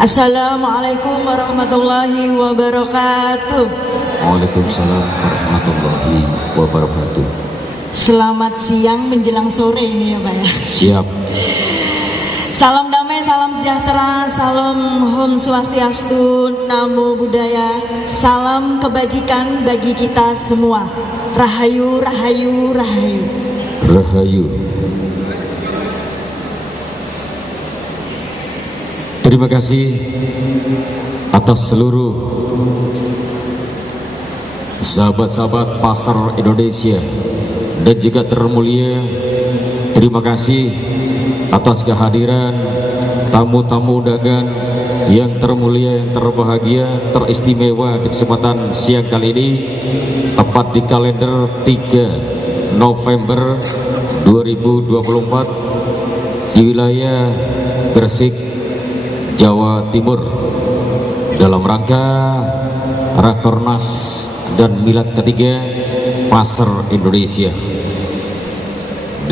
Assalamualaikum warahmatullahi wabarakatuh. Waalaikumsalam warahmatullahi wabarakatuh. Selamat siang menjelang sore ini ya Pak ya. Siap. Salam damai, salam sejahtera, salam Om Swastiastu, Namo Buddhaya, salam kebajikan bagi kita semua. Rahayu, rahayu, rahayu. Rahayu. Terima kasih atas seluruh sahabat-sahabat pasar Indonesia dan juga termulia. Terima kasih atas kehadiran tamu-tamu undangan yang termulia, yang terbahagia, teristimewa di kesempatan siang kali ini, tepat di kalender 3 November 2024 di wilayah Gresik, Jawa Timur, dalam rangka Rakornas dan Milad ketiga Pasar Indonesia.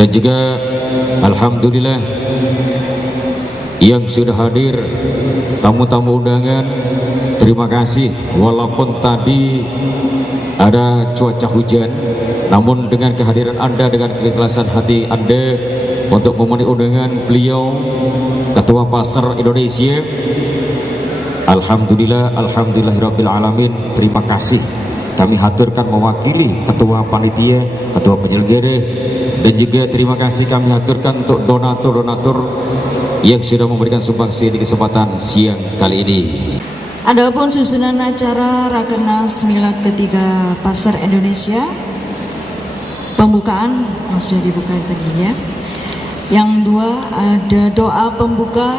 Dan juga alhamdulillah yang sudah hadir tamu-tamu undangan, terima kasih. Walaupun tadi ada cuaca hujan, namun dengan kehadiran Anda, dengan keikhlasan hati Anda untuk memenuhi undangan beliau Ketua Pasar Indonesia, alhamdulillah, alhamdulillahirabbil alamin. Terima kasih kami haturkan mewakili Ketua Panitia, Ketua Penyelenggara, dan juga terima kasih kami haturkan untuk donatur-donatur yang sudah memberikan sumbangsi di kesempatan siang kali ini. Adapun susunan acara Rakernas Milad ketiga Pasar Indonesia, pembukaan sudah dibuka tadinya. Yang dua ada doa pembuka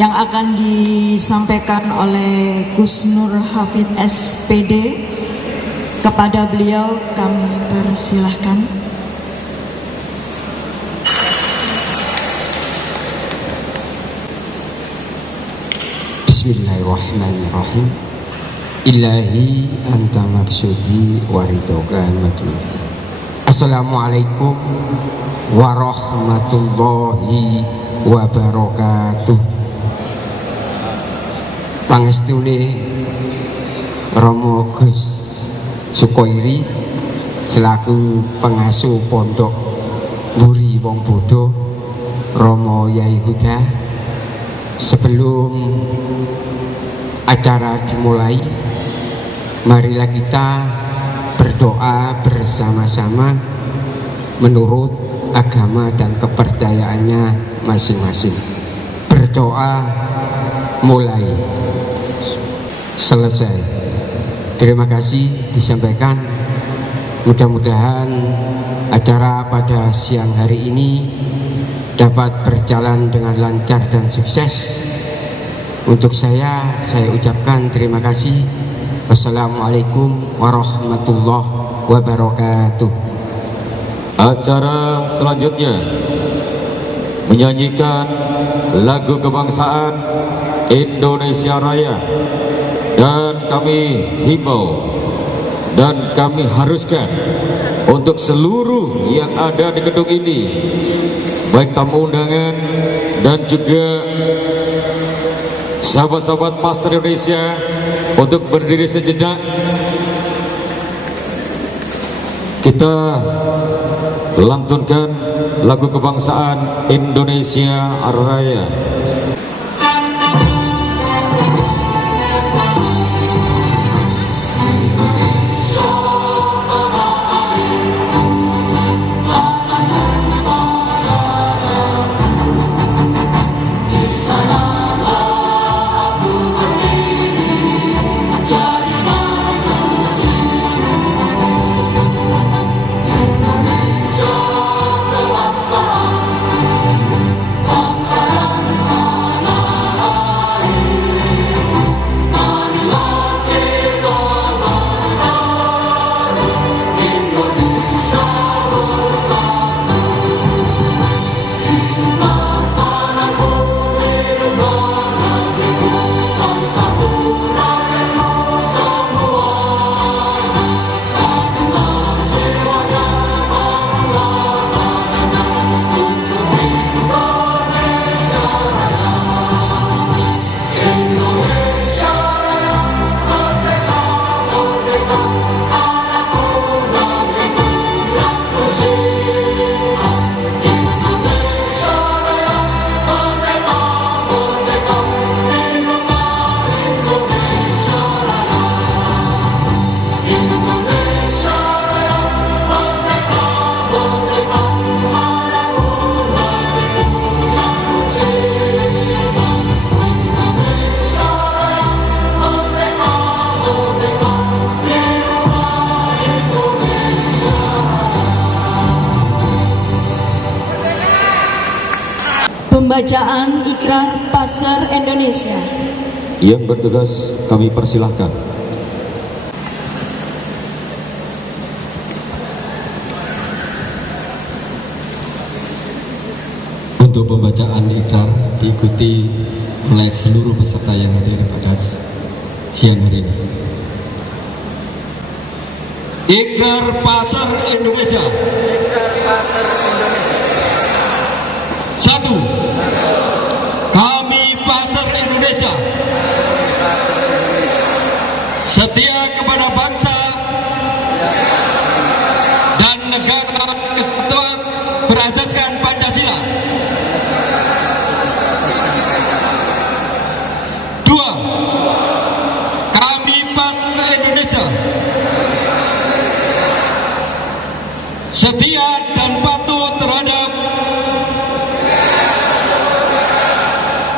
yang akan disampaikan oleh Gus Nur Hafid SPD. Kepada beliau kami persilahkan. Bismillahirrahmanirrahim. Ilahi anta maksudi waridoka matlubi. Assalamualaikum warahmatullahi wabarakatuh. Pangestune Romo Gus Sukoiri selaku pengasuh pondok Buri Wong Bodo, Romo Yai Huda, sebelum acara dimulai, marilah kita berdoa bersama-sama menurut agama dan kepercayaannya masing-masing. Berdoa mulai, selesai. Terima kasih disampaikan. Mudah-mudahan acara pada siang hari ini dapat berjalan dengan lancar dan sukses. Untuk saya ucapkan terima kasih. Wassalamualaikum warahmatullahi wabarakatuh. Acara selanjutnya menyanyikan lagu kebangsaan Indonesia Raya, dan kami himbau dan kami haruskan untuk seluruh yang ada di gedung ini, baik tamu undangan dan juga sahabat-sahabat Pasar Indonesia, untuk berdiri sejenak. Kita lantunkan lagu kebangsaan Indonesia Raya. Indonesia kebangsaan, bangsa yang pembacaan ikrar pasar Indonesia. Yang bertugas kami persilahkan. Untuk pembacaan ikrar diikuti oleh seluruh peserta yang hadir pada siang hari ini. Ikrar Pasar Indonesia. Ikrar Pasar Indonesia. 1. Kami Pasar Indonesia. Kami Pasar Indonesia. Setia kepada bangsa dan negara kesatuan berasaskan Pancasila. 2. Kami Pasar Indonesia setia dan patuh terhadap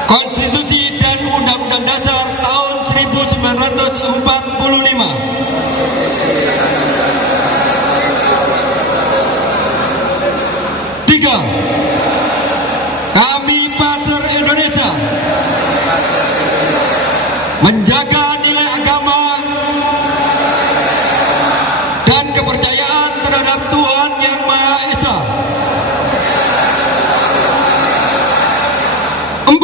Konstitusi dan Undang-Undang Dasar tahun 1945. 3. Kami Pasar Indonesia menjaga nilai agama dan kepercayaan terhadap Tuhan Yang Maha Esa. 4.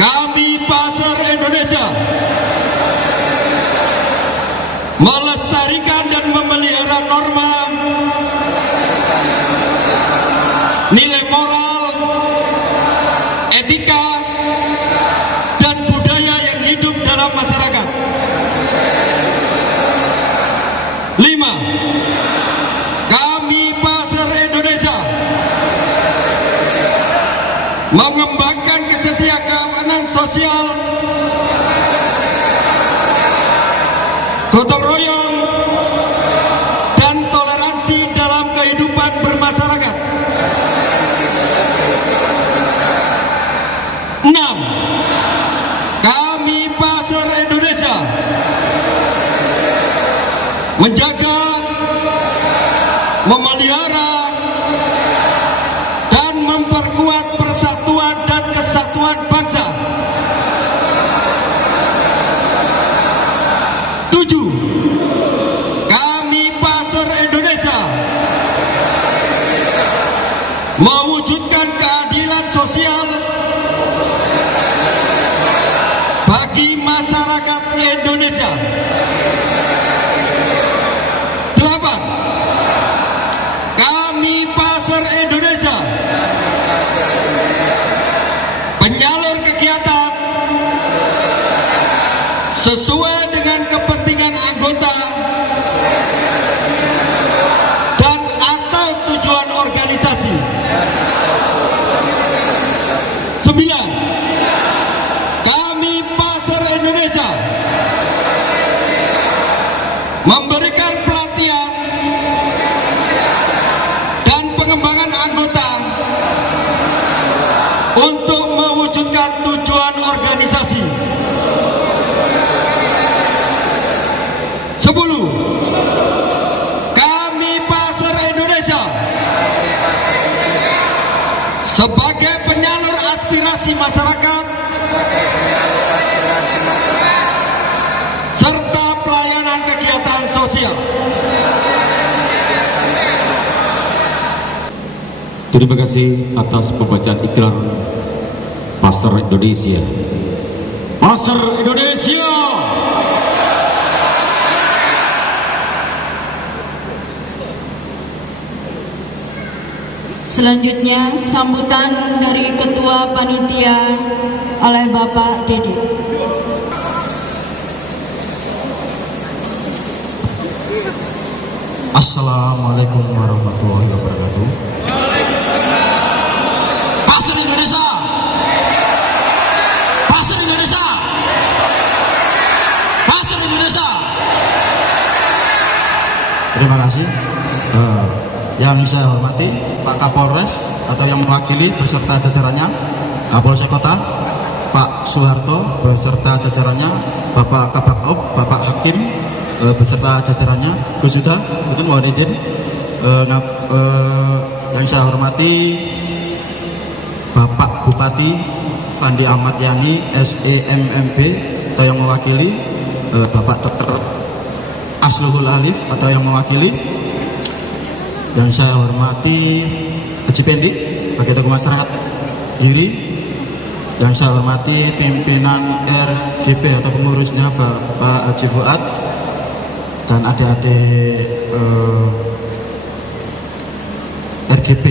Kami Pasar Indonesia melestarikan dan memelihara norma, nilai moral, etika, dan budaya yang hidup dalam masyarakat. 5. Kami Pasar Indonesia mengembangkan kesetiakawanan sosial, gotong royong, dan toleransi dalam kehidupan bermasyarakat. 6. Kami Pasar Indonesia menjaga, memelihara, dan memperkuat persatuan dan kesatuan bangsa. 7. Kami Pasar Indonesia mewujudkan keadilan sosial bagi masyarakat Indonesia. 8. Kami Pasar Indonesia penyalur kegiatan sesuai dengan kepentingan anggota dan atau tujuan organisasi. 9. Kami Pasar Indonesia memberikan pelatihan dan pengembangan anggota untuk mewujudkan tujuan organisasi. 10. Kami Pasar Indonesia sebagai penyalur aspirasi masyarakat serta pelayanan kegiatan sosial. Terima kasih atas pembacaan ikrar Pasar Indonesia. Pasar Indonesia. Selanjutnya sambutan dari Ketua Panitia oleh Bapak Dedi. Assalamualaikum warahmatullahi wabarakatuh. Pasar Indonesia. Pasar Indonesia. Pasar Indonesia. Terima kasih. Yang saya hormati Pak Kapolres atau yang mewakili beserta jajarannya, Kapolsek Kota, Pak Soeharto beserta jajarannya, Bapak Kabak-Op, Bapak Hakim beserta jajarannya, Gus Yuda, mungkin mohon izin. Yang saya hormati Bapak Bupati Fandi Ahmad Yani SEMMB atau yang mewakili, Bapak Dr. Asluhul Alif atau yang mewakili, dan saya hormati Haji Pendi bagi tokoh masyarakat Yuri, yang saya hormati pimpinan RGP atau pengurusnya Bapak Haji Fuad dan adik-adik RGP,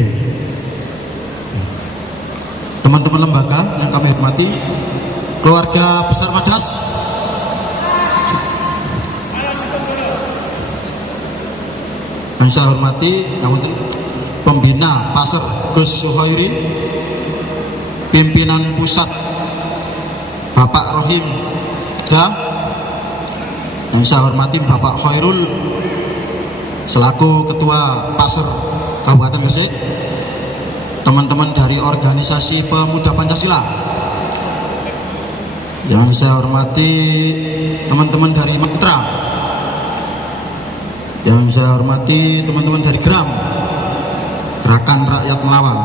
teman-teman lembaga yang kami hormati, keluarga besar Madas, yang saya hormati pembina Pasar Gus Suhairi, pimpinan pusat Bapak Rohim dan saya hormati Bapak Khairul selaku Ketua Pasar Kabupaten Gresik, teman-teman dari organisasi Pemuda Pancasila, yang saya hormati teman-teman dari Mitra, yang saya hormati teman-teman dari GRAM, Gerakan Rakyat Melawan,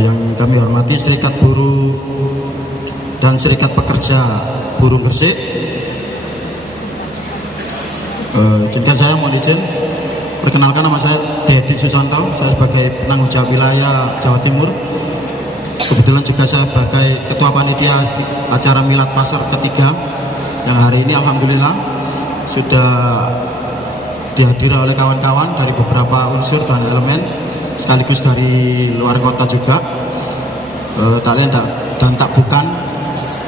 yang kami hormati Serikat Buruh dan Serikat Pekerja Buruh Gresik. Izinkan saya mohon izin perkenalkan, nama saya Dedi Susanto, saya sebagai penanggung jawab wilayah Jawa Timur. Kebetulan juga saya sebagai Ketua Panitia acara Milad Pasar ketiga yang hari ini alhamdulillah sudah dihadiri oleh kawan-kawan dari beberapa unsur dan elemen sekaligus dari luar kota juga. Tak lain dan tak bukan,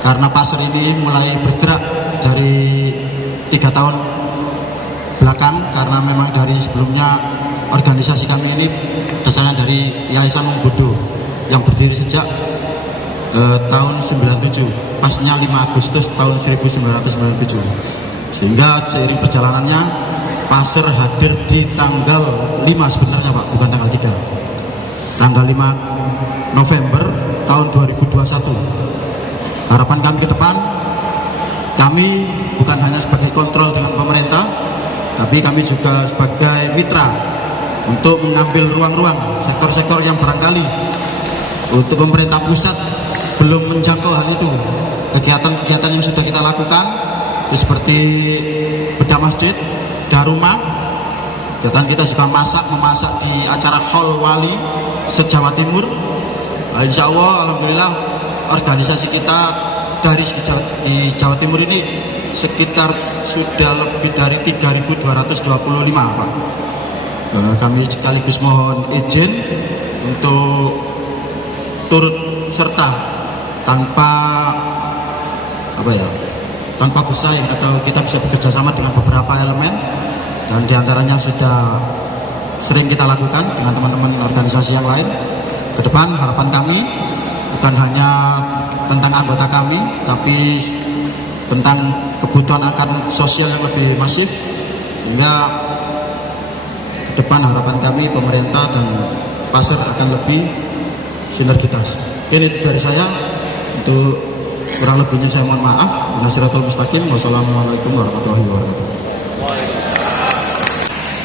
karena pasar ini mulai bergerak dari 3 tahun belakang, karena memang dari sebelumnya organisasi kami ini dasarnya dari Yayasan Mengbudu yang berdiri sejak tahun 97, pasnya 5 Agustus tahun 1997, sehingga seiring perjalanannya pasar hadir di tanggal 5 sebenarnya Pak, bukan tanggal 3, tanggal 5 November tahun 2021. Harapan kami ke depan, kami bukan hanya sebagai kontrol dengan pemerintah, tapi kami juga sebagai mitra untuk mengambil ruang-ruang sektor-sektor yang barangkali untuk pemerintah pusat belum menjangkau hal itu. Kegiatan-kegiatan yang sudah kita lakukan seperti bedah masjid, bedah rumah, kegiatan kita juga memasak di acara Hall Wali se-Jawa Timur. Insya Allah alhamdulillah organisasi kita dari di Jawa Timur ini sekitar sudah lebih dari 3.225 Pak. Kami sekaligus mohon izin untuk turut serta tanpa bersaing, atau kita bisa bekerja sama dengan beberapa elemen, dan diantaranya sudah sering kita lakukan dengan teman-teman organisasi yang lain. Ke depan harapan kami bukan hanya tentang anggota kami, tapi tentang kebutuhan akan sosial yang lebih masif, sehingga ke depan harapan kami pemerintah dan pasar akan lebih sinergitas. Ini itu dari saya. Untuk kurang lebihnya saya mohon maaf. Nasiratul mustaqim. Wassalamualaikum warahmatullahi wabarakatuh.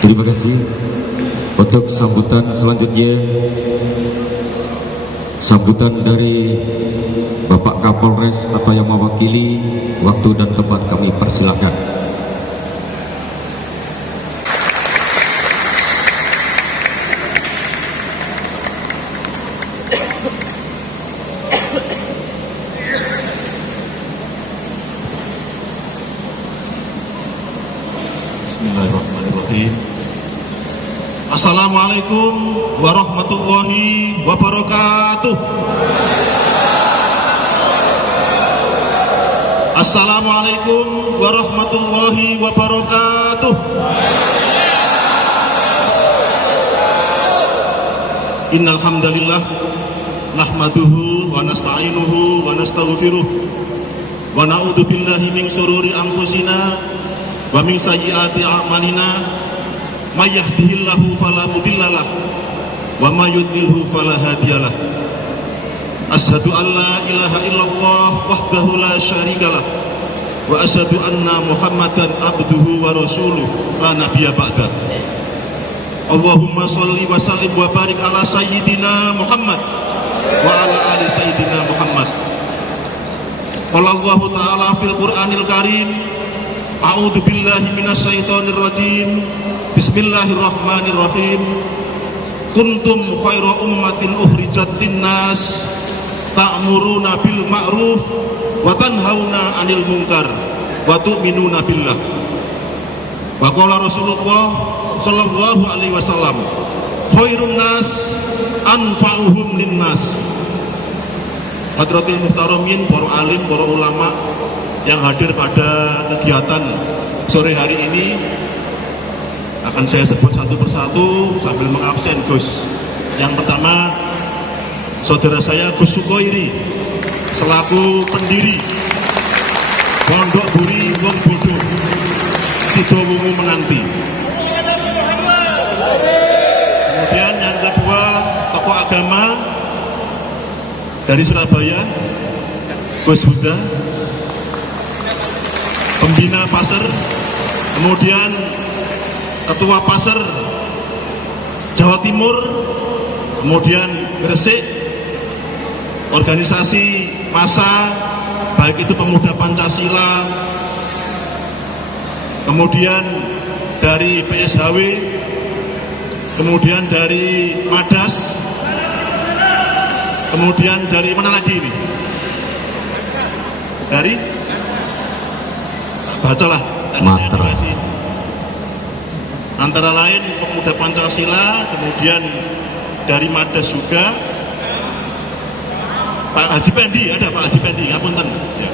Terima kasih. Untuk sambutan selanjutnya, sambutan dari Bapak Kapolres atau yang mewakili, waktu dan tempat kami persilakan. Bismillahirrahmanirrahim. Assalamualaikum warahmatullahi wabarakatuh. Assalamualaikum warahmatullahi wabarakatuh. Innal hamdalillah nahmaduhu wa nasta'inuhu wa nastaghfiruh wa na'udzu billahi min shururi anfusina wa min sayyiati a'malina. May yahdihillahu fala mudhillalah wa may yudlilhu fala hadiyalah. Asyhadu an la ilaha illallah wahdahu la syarikalah wa asyhadu anna Muhammadan abduhu wa rasuluh la nabiyya ba'da. Allahumma sholli wa sallim wa barik ala sayyidina Muhammad wa ala ali sayyidina Muhammad. Qala Allah ta'ala fil Qur'anil Karim, a'udzu billahi minasyaitonir rajim. Bismillahirrahmanirrahim. Kuntum khaira ummatin ukhrijat linnas ta'muruna bil ma'ruf wa tanhauna 'anil munkar wa tu'minuna billah. Wa qala Rasulullah sallallahu alaihi wasallam, khairun nas anfa'uhum linnas. Hadratil muhtaramin, para alim, para ulama yang hadir pada kegiatan sore hari ini akan saya sebut satu persatu sambil mengabsen Gus. Yang pertama, saudara saya Gus Sukoiri selaku pendiri Pondok Buri Wong Bodo Sidowungu Menanti. Kemudian yang kedua, tokoh agama dari Surabaya, Gus Huda, pembina Pasar, kemudian ketua Pasar Jawa Timur, kemudian Gresik, organisasi massa, baik itu pemuda Pancasila, kemudian dari PSHW, kemudian dari Madas, kemudian dari mana lagi ini? Dari bacalah Matra. Antara lain pemuda Pancasila, kemudian dari Madas juga Pak Haji Pendi, ada Pak Haji Pendi, ngapunten ya.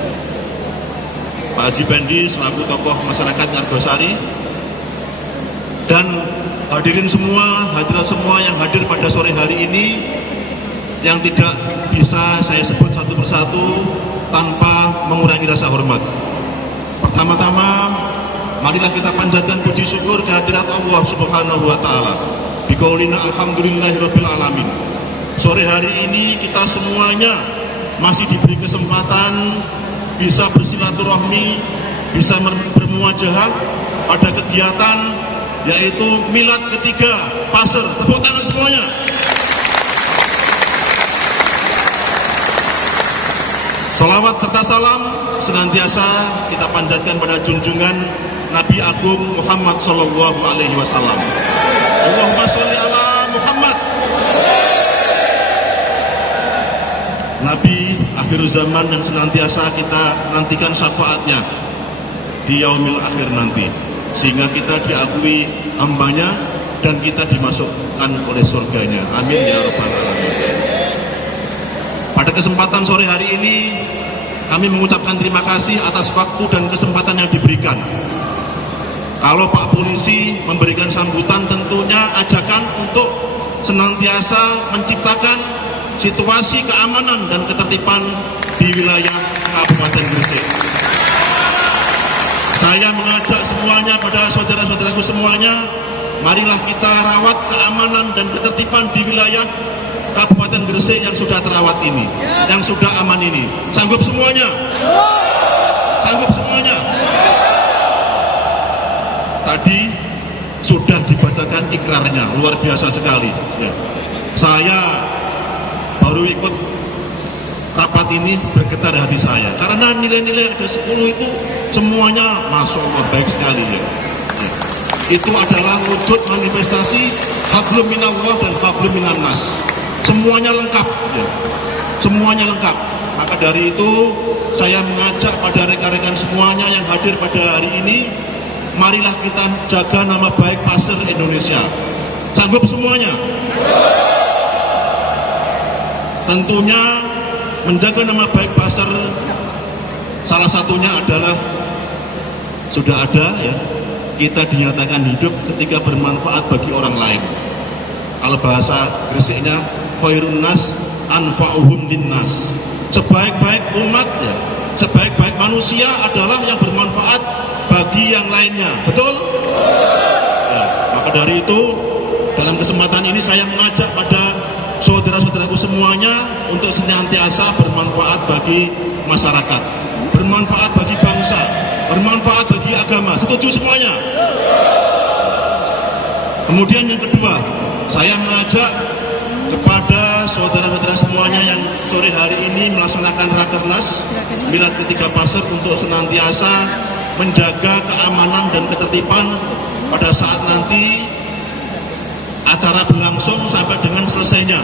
Pak Haji Pendi selaku tokoh masyarakat Ngargosari, dan hadirin semua, hadirat semua yang hadir pada sore hari ini yang tidak bisa saya sebut satu persatu tanpa mengurangi rasa hormat. Pertama-tama, marilah kita panjatkan puji syukur kehadirat Allah Subhanahu wa taala. Biqaulina alhamdulillahirabbil alamin. Sore hari ini kita semuanya masih diberi kesempatan bisa bersilaturahmi, bisa bermuajahah pada kegiatan yaitu milad ketiga Pasar. Tepuk tangan semuanya. Salawat serta salam senantiasa kita panjatkan pada junjungan Nabi Agung Muhammad sallallahu alaihi wasallam. Allahumma sholli ala Muhammad. Nabi akhir zaman yang senantiasa kita nantikan syafaatnya di yaumil akhir nanti, sehingga kita diakui hambanya dan kita dimasukkan oleh surganya. Amin ya rabbal alamin. Pada kesempatan sore hari ini kami mengucapkan terima kasih atas waktu dan kesempatan yang diberikan. Kalau Pak Polisi memberikan sambutan, tentunya ajakan untuk senantiasa menciptakan situasi keamanan dan ketertiban di wilayah Kabupaten Gresik. Saya mengajak semuanya, pada saudara-saudaraku semuanya, marilah kita rawat keamanan dan ketertiban di wilayah Kabupaten Gresik yang sudah terawat ini, yang sudah aman ini. Sanggup semuanya? Sanggup semuanya? Tadi sudah dibacakan ikrarnya, luar biasa sekali ya. Saya baru ikut rapat ini, bergetar hati saya karena nilai-nilai ada 10 itu semuanya Masya Allah baik sekali ya. Ya. Itu adalah wujud manifestasi hablum minallah dan hablum minannas. Semuanya lengkap ya. Semuanya lengkap. Maka dari itu saya mengajak pada rekan-rekan semuanya yang hadir pada hari ini, marilah kita jaga nama baik Pasar Indonesia. Sanggup semuanya? Tentunya menjaga nama baik Pasar salah satunya adalah sudah ada ya, kita dinyatakan hidup ketika bermanfaat bagi orang lain. Kalau bahasa Gresiknya khairun nas anfa'uhum linnas. Sebaik-baik umat ya, sebaik-baik manusia adalah yang bermanfaat bagi yang lainnya. Betul? Ya, maka dari itu dalam kesempatan ini saya mengajak pada saudara-saudaraku semuanya untuk senantiasa bermanfaat bagi masyarakat, bermanfaat bagi bangsa, bermanfaat bagi agama. Setuju semuanya? Kemudian yang kedua, saya mengajak kepada saudara-saudara semuanya yang sore hari ini melaksanakan Rakernas Milad ketiga Pasar untuk senantiasa menjaga keamanan dan ketertiban pada saat nanti acara berlangsung sampai dengan selesainya.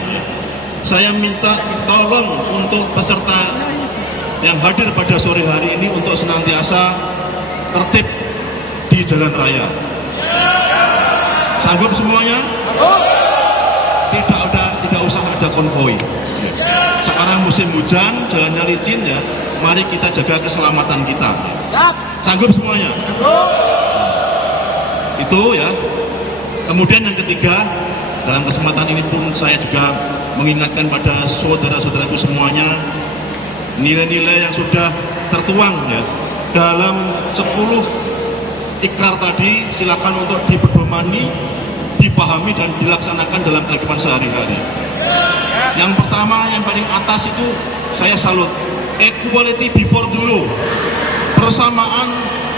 Saya minta tolong untuk peserta yang hadir pada sore hari ini untuk senantiasa tertib di jalan raya. Sanggup semuanya? Tidak usah ada konvoi. Sekarang musim hujan, jalannya licin ya. Mari kita jaga keselamatan kita. Sanggup semuanya? Itu ya. Kemudian yang ketiga, dalam kesempatan ini pun saya juga mengingatkan pada saudara-saudaraku semuanya, nilai-nilai yang sudah tertuang ya dalam 10 ikrar tadi silakan untuk dipedomani, dipahami dan dilaksanakan dalam kehidupan sehari-hari. Yang pertama, yang paling atas itu saya salut, equality before the law, persamaan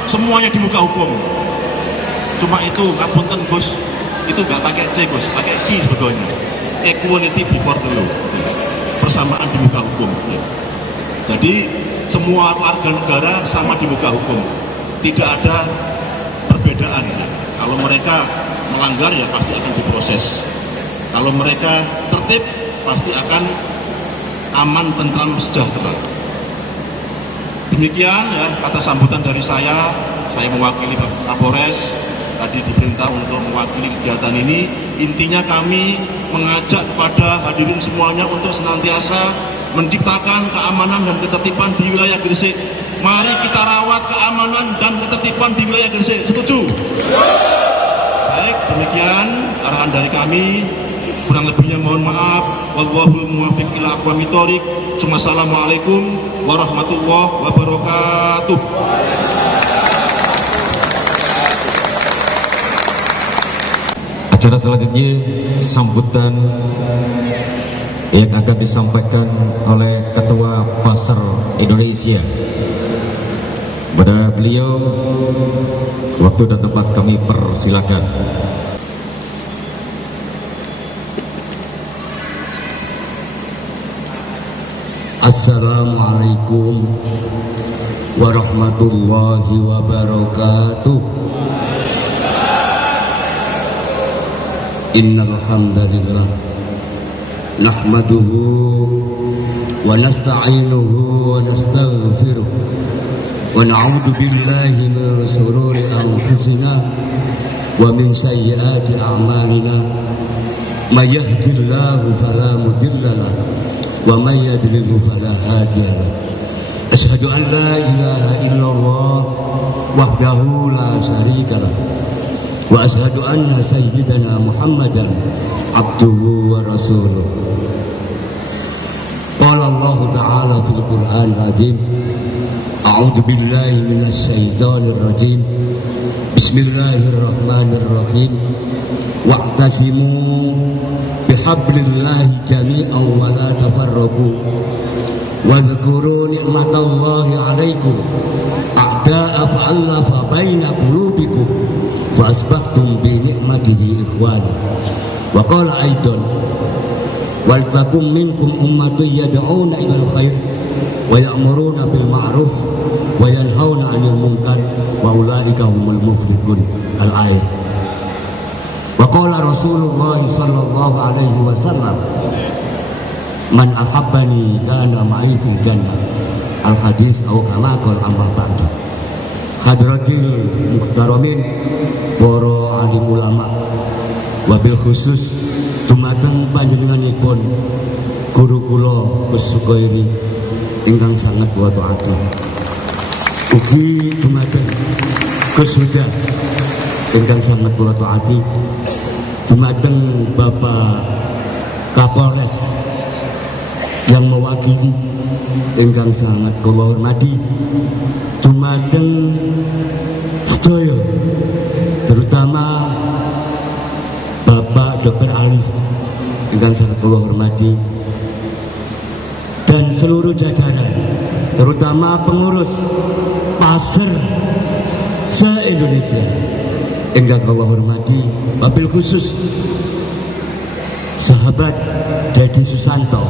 semuanya di muka hukum. Cuma itu, ngapunten Gus, itu nggak pakai C Gus, pakai I sebetulnya. Equality before the law, persamaan di muka hukum. Jadi semua warga negara sama di muka hukum, tidak ada perbedaan. Kalau mereka melanggar ya pasti akan diproses. Kalau mereka tertib pasti akan aman, tentram, sejahtera. Demikian ya kata sambutan dari saya mewakili Pak Kapolres tadi diperintah untuk mewakili kegiatan ini. Intinya kami mengajak kepada hadirin semuanya untuk senantiasa menciptakan keamanan dan ketertiban di wilayah Gresik. Mari kita rawat keamanan dan ketertiban di wilayah Gresik. Setuju? Baik, demikian arahan dari kami. Kurang lebihnya mohon maaf. Wallahul muwaffiq ila aqwamit thoriq. Assalamualaikum warahmatullahi wabarakatuh. Acara selanjutnya sambutan yang akan disampaikan oleh Ketua Pasar Indonesia. Pada beliau, waktu dan tempat kami persilakan. Assalamualaikum warahmatullahi wabarakatuh. Innal hamdalillah nahmaduhu wa nasta'inuhu wa nastaghfiruh wa na'udzu billahi min shururi anfusina wa min sayyiati a'malina may yahdihillahu fala mudilla lahu wa may yudlil fala hadiya lahu. Asyhadu an la ilaha illallah wahdahu la syarika lahu wa asyhadu anna sayyidana Muhammadan abduhu wa rasuluh. Qala Allah Ta'ala fil Qur'an Azim, a'udzu billahi minasy syaithanir rajim. Bismillahirrahmanirrahim. Wa'tasimu bihablillahi jami'an wa la tafarraqu. Wa dzkuru ni'matallahi 'alaikum a'da'a fa'alafa baina qulubikum fa asbahtum bi ni'matihi ikhwana. Wa qala aidan wal takum minkum ummatun yad'una ilal khair wa ya'muruna bil ma'ruf wa yanhauna 'anil munkar wa ulaika humul muflihun. Al-ayat. Wa qala Rasulullah sallallahu alaihi wasallam, man ahabbani kana ma'i fil jannah. Al-hadis atau kama qala amma ba'du. Hadratil muhtaramin para alim ulama, wabil khusus dumateng panjenenganipun guru kula Gus Sukoiri ingkang sangat kula taati. Ugi dumateng Gus Huda ingkang sangat kula taati, dumateng Bapak Kapolres yang mewakili ingkang sangat kula hormati, dumateng sedaya terutama Bapak Dr. Alif ingkang sangat kula hormati dan seluruh jajaran terutama pengurus pasar se-Indonesia ingkang kula hormati, wabil khusus sahabat Dedi Susanto,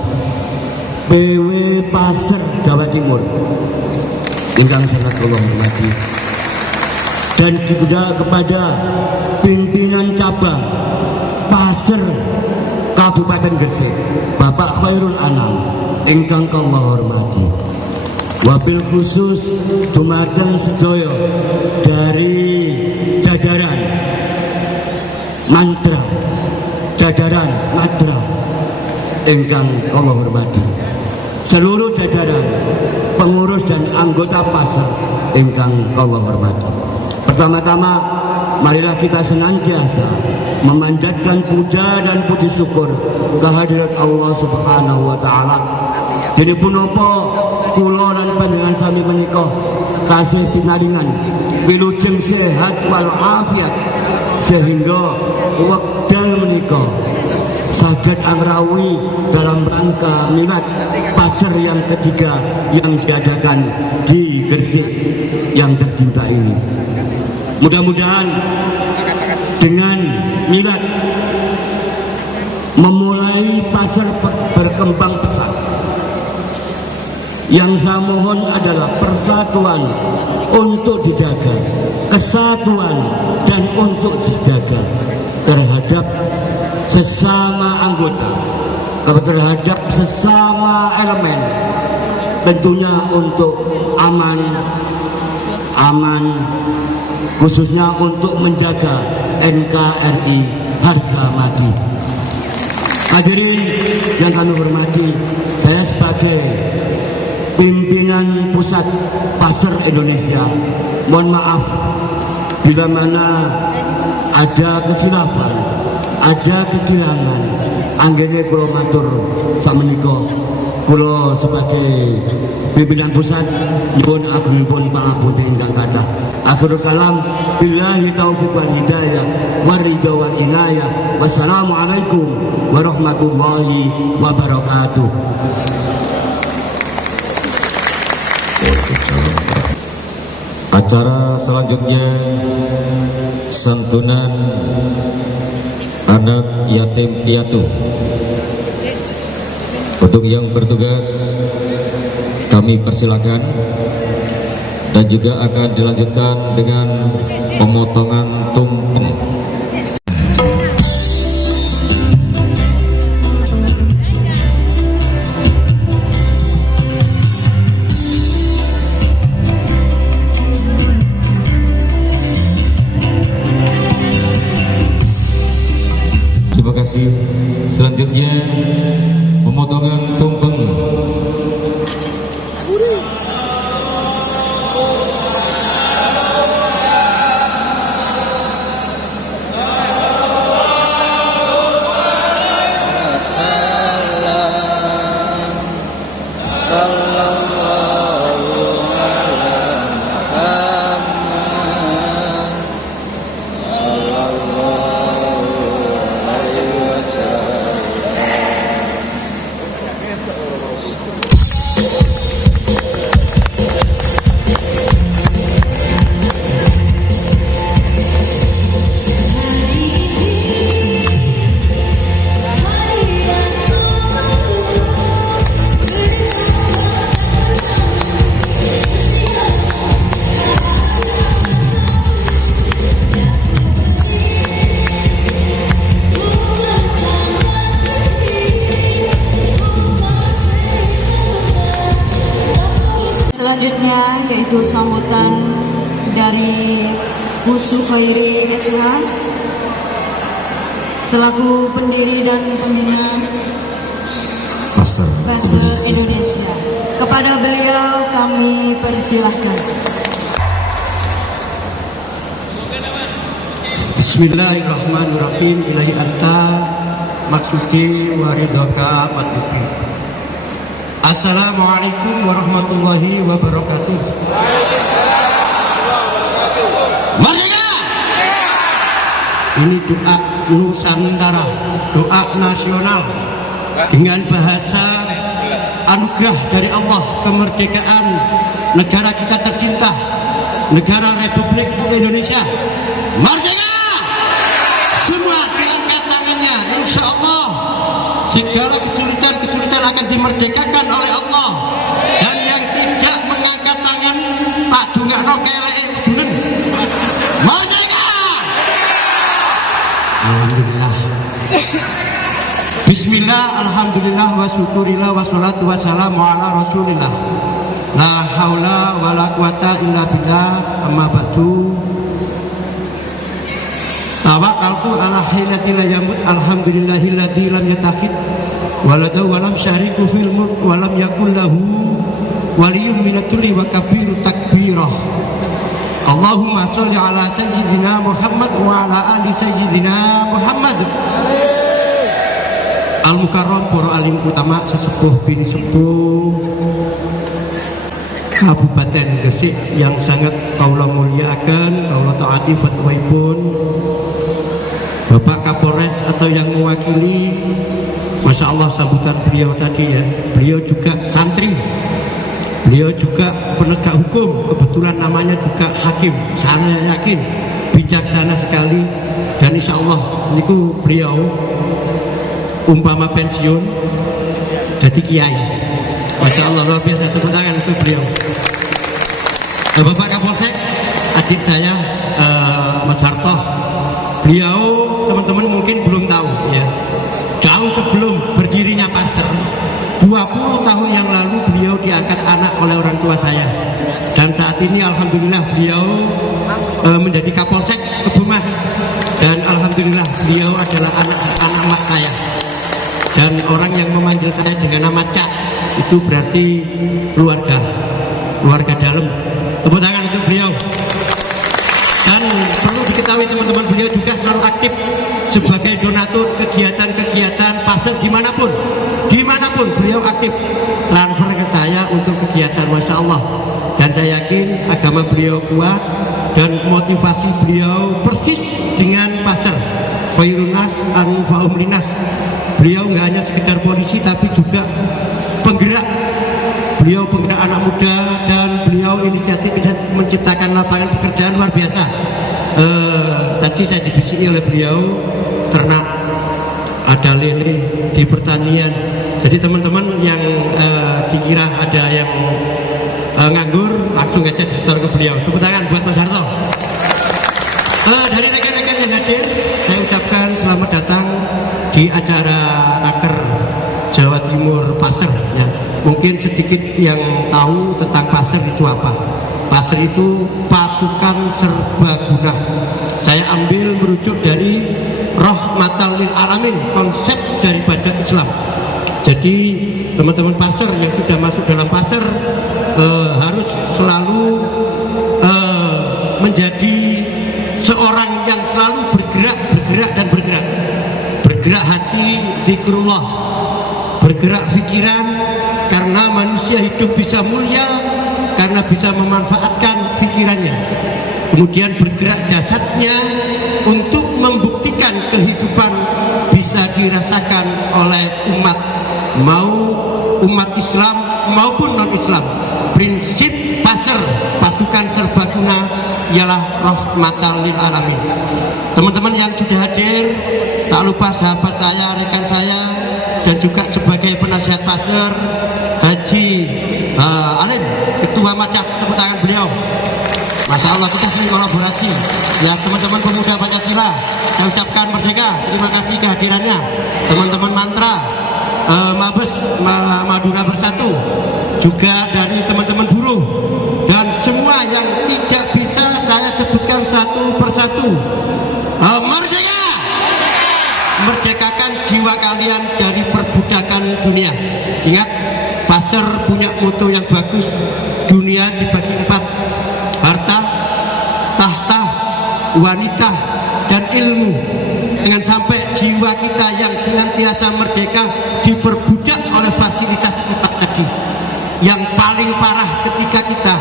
PW Pasir Jawa Timur, ingkang sangat kula hormati, dan juga kepada pimpinan cabang Pasir Kabupaten Gresik, Bapak Khairul Anam, ingkang kula hormati. Wabil khusus dumateng sedaya dari jajaran mantra, jajaran madra, ingkang kula hormati. Seluruh jajaran pengurus dan anggota pasar ingkang kula hormati. Pertama-tama, marilah kita senantiasa memanjatkan puja dan puji syukur kehadirat Allah Subhanahu wa taala. Dene punapa kula lan panjenengan sami menika kasih pinaringan wilujeng sehat wal afiat sehingga wekdal menika saged amrawi dalam rangka milad pasar yang ketiga yang diadakan di Gresik yang tercinta ini. Mudah-mudahan dengan milad memulai pasar berkembang pesat. Yang saya mohon adalah persatuan untuk dijaga, kesatuan dan untuk dijaga terhadap sesama anggota, terhadap sesama elemen, tentunya untuk aman, khususnya untuk menjaga NKRI harga mati. Hadirin yang kami hormati, saya sebagai pimpinan pusat pasar Indonesia, mohon maaf bila mana ada kekhilafan, ada kekurangan. Anggene kula matur sakmenika, kula sebagai pimpinan pusat nyuwun agungipun pangapunten ingkang kathah. Akhirul kalam, billahi taufiq wal hidayah waridha wal inayah. Wassalamualaikum warahmatullahi wabarakatuh. Acara selanjutnya santunan anak yatim piatu. Untuk yang bertugas kami persilakan, dan juga akan dilanjutkan dengan pemotongan tumpeng. Terima kasih. Selanjutnya pemotongan tumpeng. Selanjutnya yaitu sambutan dari Husu Khairi SH selaku pendiri dan pembina Pasar Indonesia. Kepada beliau kami persilahkan. Bismillahirrahmanirrahim. Ilahi anta maksudi waridhaka matlubi. Assalamualaikum warahmatullahi wabarakatuh. Merdeka! Ini doa Nusantara, doa nasional dengan bahasa anugerah dari Allah, kemerdekaan negara kita tercinta, negara Republik Indonesia. Merdeka! insya Allah segala kesulitan akan dimerdekakan oleh Allah. Dan yang tidak mengangkat tangan tak dungakno keleke kudunen. Merdeka! Alhamdulillah. Bismillah, alhamdulillah, wa syukurillah, wa salatu wa salamu ala rasulillah. La haula wa la quwata illa billah, amma ba'du. Tawakkaltu ala hayyati la yamut, alhamdulillahilladzi lam yattakhid walada wa lam syariku fil mulk wa lam yakul lahu waliyyun minatulli wa kabiru takbirah. Allahumma sholli ala sayyidina Muhammad wa ala ali sayyidina Muhammad. Al-Mukarram, para alim utama, sesepuh bini sepuh Kabupaten Gresik yang sangat kaula muliakan, kaula taati fatwaipun, Bapak Kapolres atau yang mewakili, Masya Allah sambutan beliau tadi ya, beliau juga santri, beliau juga penegak hukum, kebetulan namanya juga hakim, saya yakin bijaksana sekali, dan insya Allah niku beliau umpama pensiun jadi kiai. Masya Allah, luar biasa, tepuk tangan untuk beliau. Bapak Kapolsek, adik saya Mas Harto, beliau teman-teman mungkin belum tahu ya, jauh sebelum berdirinya pasar 20 tahun yang lalu beliau diangkat anak oleh orang tua saya, dan saat ini alhamdulillah beliau menjadi Kapolsek Kebumas, dan alhamdulillah beliau adalah anak mak saya, dan orang yang memanggil saya dengan nama Cak itu berarti keluarga dalam. Tepuk tangan untuk beliau. Dan perlu diketahui teman-teman, beliau juga selalu aktif sebagai donatur kegiatan-kegiatan pasar dimanapun beliau aktif transfer ke saya untuk kegiatan, Masya Allah. Dan saya yakin agama beliau kuat dan motivasi beliau persis dengan pasar Khairunas anfa'um linnas. Beliau nggak hanya sekedar polisi tapi juga penggerak. Beliau penggerak anak muda, dan beliau inisiatif bisa menciptakan lapangan pekerjaan luar biasa. Tadi saya dibisiki oleh beliau, ternak ada lele di pertanian. Jadi teman-teman yang dikira ada yang nganggur, langsung aja disetor ke beliau. Tepuk tangan buat Mas Harto. Dari rekan-rekan yang hadir, saya ucapkan selamat datang di acara Raker Jawa Timur Pasar ya. Mungkin sedikit yang tahu tentang pasar itu apa. Pasar itu pasukan serbaguna. Saya ambil merujuk dari Rahmatal lil Alamin, konsep daripada Islam. Jadi teman-teman pasar yang sudah masuk dalam pasar harus selalu menjadi seorang yang selalu bergerak hati zikrullah, bergerak pikiran, karena manusia hidup bisa mulia karena bisa memanfaatkan pikirannya. Kemudian bergerak jasadnya untuk membuktikan kehidupan bisa dirasakan oleh umat, mau umat Islam maupun non-Islam. Prinsip pasar pasukan serbaguna ialah rahmatan lil alamin. Teman-teman yang sudah hadir, tak lupa sahabat saya, rekan saya, dan juga sebagai penasihat pasar Haji Alim, Ketua Majas, tepuk tangan beliau. Masya Allah, kita sering kolaborasi. Ya teman-teman pemuda Pancasila, saya ucapkan merdeka, terima kasih kehadirannya. Teman-teman Mantra, Mabes, Madura Bersatu, juga dari teman-teman buruh, dan semua yang tidak bisa saya sebutkan satu persatu. Merdeka! Merdekakan jiwa kalian dari perbudakan dunia. Ingat, pasar punya moto yang bagus, dunia dibagi 4, harta, tahta, wanita, dan ilmu. Jangan sampai jiwa kita yang senantiasa merdeka diperbudak oleh fasilitas 4 tadi. Yang paling parah ketika kita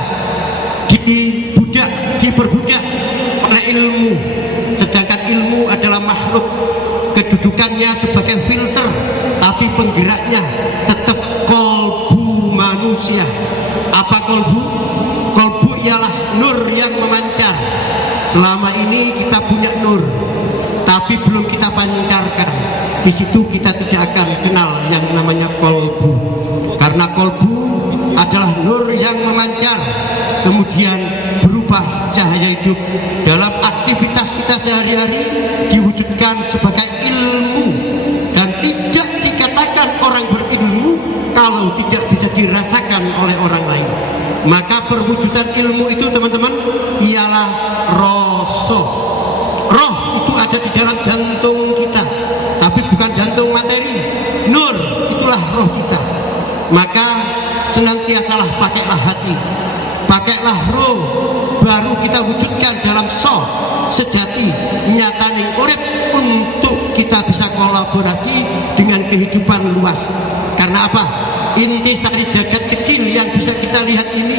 diperbudak oleh ilmu, sedangkan ilmu adalah makhluk, kedudukannya sebagai filter, tapi penggeraknya tetap kolbu manusia. Apa kolbu? Kolbu ialah nur yang memancar. Selama ini kita punya nur, tapi belum kita pancarkan. di situ kita tidak akan kenal yang namanya kolbu, karena kolbu adalah nur yang memancar kemudian berubah cahaya hidup dalam aktivitas kita sehari-hari, diwujudkan sebagai ilmu dan tidak dikatakan orang berilmu kalau tidak bisa dirasakan oleh orang lain. Maka perwujudan ilmu itu teman-teman ialah rasa. Roh itu ada di dalam jantung kita, tapi bukan jantung materi. Nur itulah roh kita. Maka senantiasalah pakailah hati, pakailah roh, baru kita wujudkan dalam so sejati nyataning urip untuk kita bisa kolaborasi dengan kehidupan luas. Karena apa? Intisari jagat kecil yang bisa kita lihat ini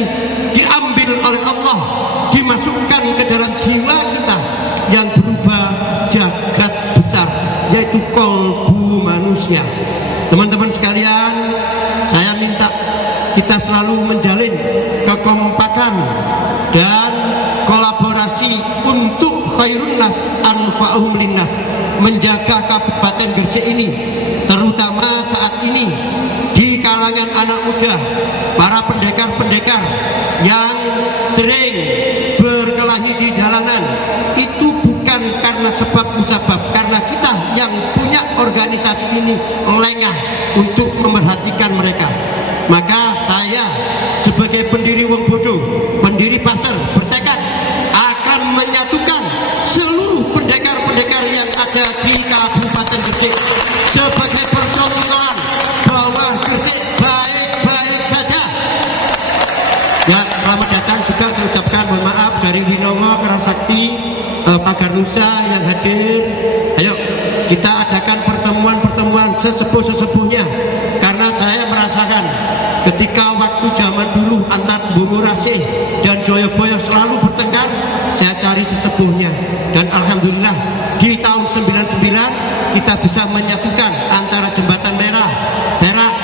diambil oleh Allah, dimasukkan ke dalam jiwa kita yang berubah jagat besar, yaitu kolbu manusia. Teman-teman sekalian, saya minta kita selalu menjalin kekompakan dan kolaborasi untuk khairun nas anfa'uhum linnas, menjaga Kabupaten Gresik ini, terutama saat ini di kalangan anak muda, para pendekar-pendekar yang sering berkelahi di jalanan. Itu bukan karena sebab musabab, karena kita yang punya organisasi ini lengah untuk memerhatikan mereka. Maka saya sebagai pendiri Wong Bodo, pendiri Pasar, bertekad akan menyatukan seluruh pendekar-pendekar yang ada di Kabupaten Gresik sebagai percontohan bahwa Gresik baik-baik saja. Ya, selamat datang juga saya ucapkan mohon maaf dari Winongo, Kerasakti, Pagar Nusa yang hadir. Ayo kita adakan pertemuan-pertemuan sesepuh-sesepuhnya, karena saya merasakan ketika waktu zaman dulu antar Bungurasih dan Joyoboyo selalu bertengkar, saya cari sesepuhnya, dan alhamdulillah di tahun 99 kita bisa menyatukan antara Jembatan Merah, Perak,